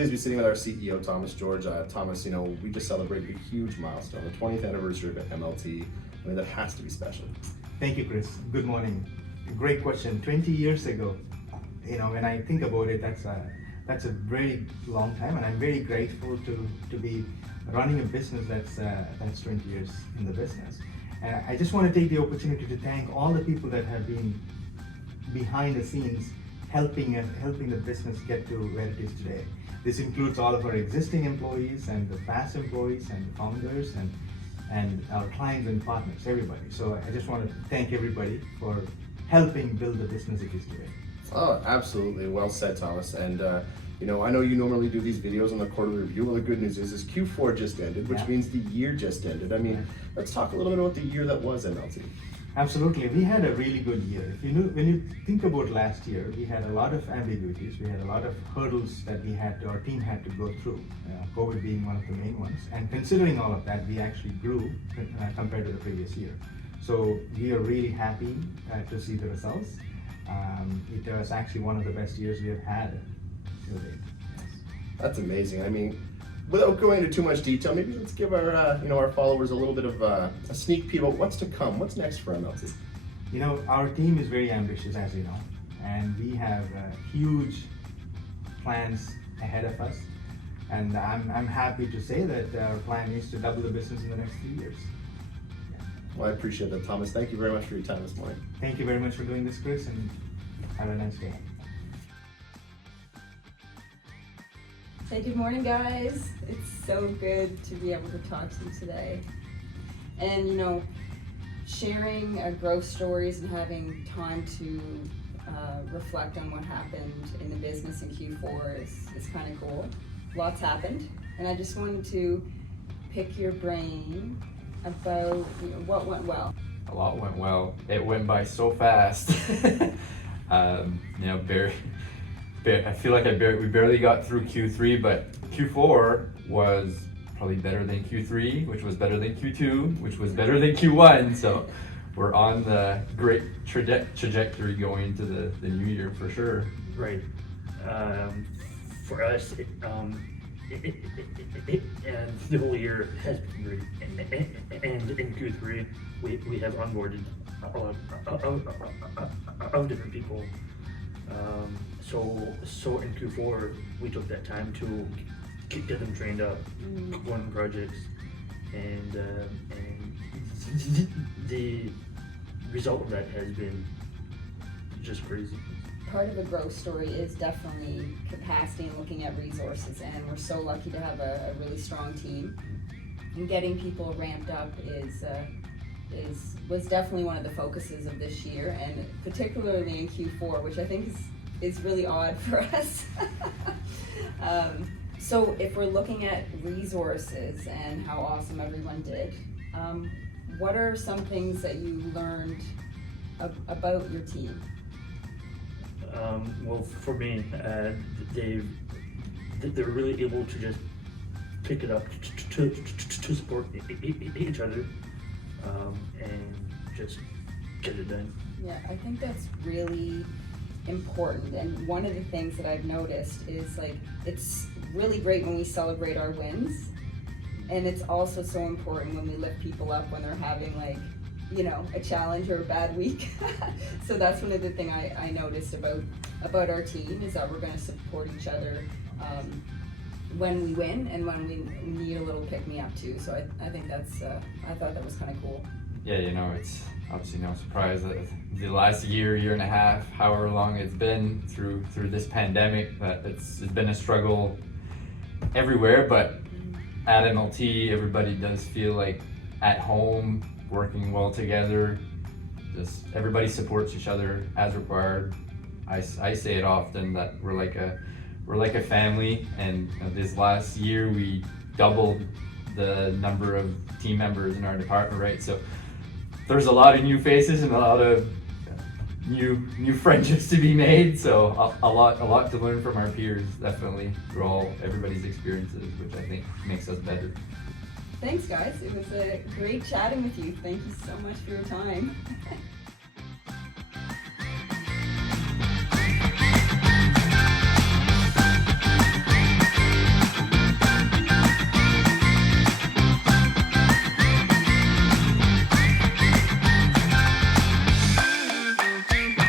pleased to be sitting with our CEO, Thomas George. Thomas, we just celebrated a huge milestone, the 20th anniversary of MLT. I mean, that has to be special. Thank you, Chris. Good morning. Great question. 20 years ago, when I think about it, that's a very long time, and I'm very grateful to be running a business that's 20 years in the business. And I just want to take the opportunity to thank all the people that have been behind the scenes helping the business get to where it is today. This includes all of our existing employees and the past employees and the founders and our clients and partners, everybody. So I just want to thank everybody for helping build the business it is today. Oh, absolutely. Well said, Thomas. And I know you normally do these videos on the quarterly review. Well, the good news is Q4 just ended, which means the year just ended. I mean, let's talk a little bit about the year that was MLT. Absolutely. We had a really good year. When you think about last year, we had a lot of ambiguities. We had a lot of hurdles that our team had to go through, COVID being one of the main ones. And considering all of that, we actually grew compared to the previous year. So we are really happy to see the results. It was actually one of the best years we have had to date. That's amazing. I mean, without going into too much detail, maybe let's give our followers a little bit of a sneak peek about what's to come. What's next for MLT? Our team is very ambitious, as you know, and we have huge plans ahead of us. And I'm happy to say that our plan is to double the business in the next 3 years. Well, I appreciate that, Thomas. Thank you very much for your time this morning. Thank you very much for doing this, Chris, and have a nice day. Hey, good morning, guys. It's so good to be able to talk to you today. And, sharing growth stories and having time to reflect on what happened in the business in Q4 is kind of cool. Lots happened, and I just wanted to pick your brain about what went well. A lot went well. It went by so fast. I feel like we barely got through Q3, but Q4 was probably better than Q3, which was better than Q2, which was better than Q1. So we're on the great trajectory going into the new year for sure. Right. For us, and the whole year has been great. And in Q3, we have onboarded a lot of different people. So in Q4, we took that time to get them trained up, go on projects, and the result of that has been just crazy. Part of a growth story is definitely capacity and looking at resources, and we're so lucky to have a really strong team. And getting people ramped up was definitely one of the focuses of this year, and particularly in Q4, which I think is really odd for us. So if we're looking at resources and how awesome everyone did, what are some things that you learned about your team? Well, for me, they're really able to just pick it up to support each other and just get it done. Yeah, I think that's really important, and one of the things that I've noticed is it's really great when we celebrate our wins, and it's also so important when we lift people up when they're having a challenge or a bad week. So that's one of the things I noticed about our team is that we're going to support each other when we win and when we need a little pick-me-up too. So I think I thought that was kind of cool. Yeah, it's obviously no surprise that the last year and a half, however long it's been through this pandemic, that it's been a struggle everywhere. But at MLT, everybody does feel like at home, working well together. Just everybody supports each other as required. I say it often that we're like a family, and this last year we doubled the number of team members in our department, right? So there's a lot of new faces and a lot of new friendships to be made. So a lot to learn from our peers, definitely, through everybody's experiences, which I think makes us better. Thanks, guys. It was great chatting with you. Thank you so much for your time.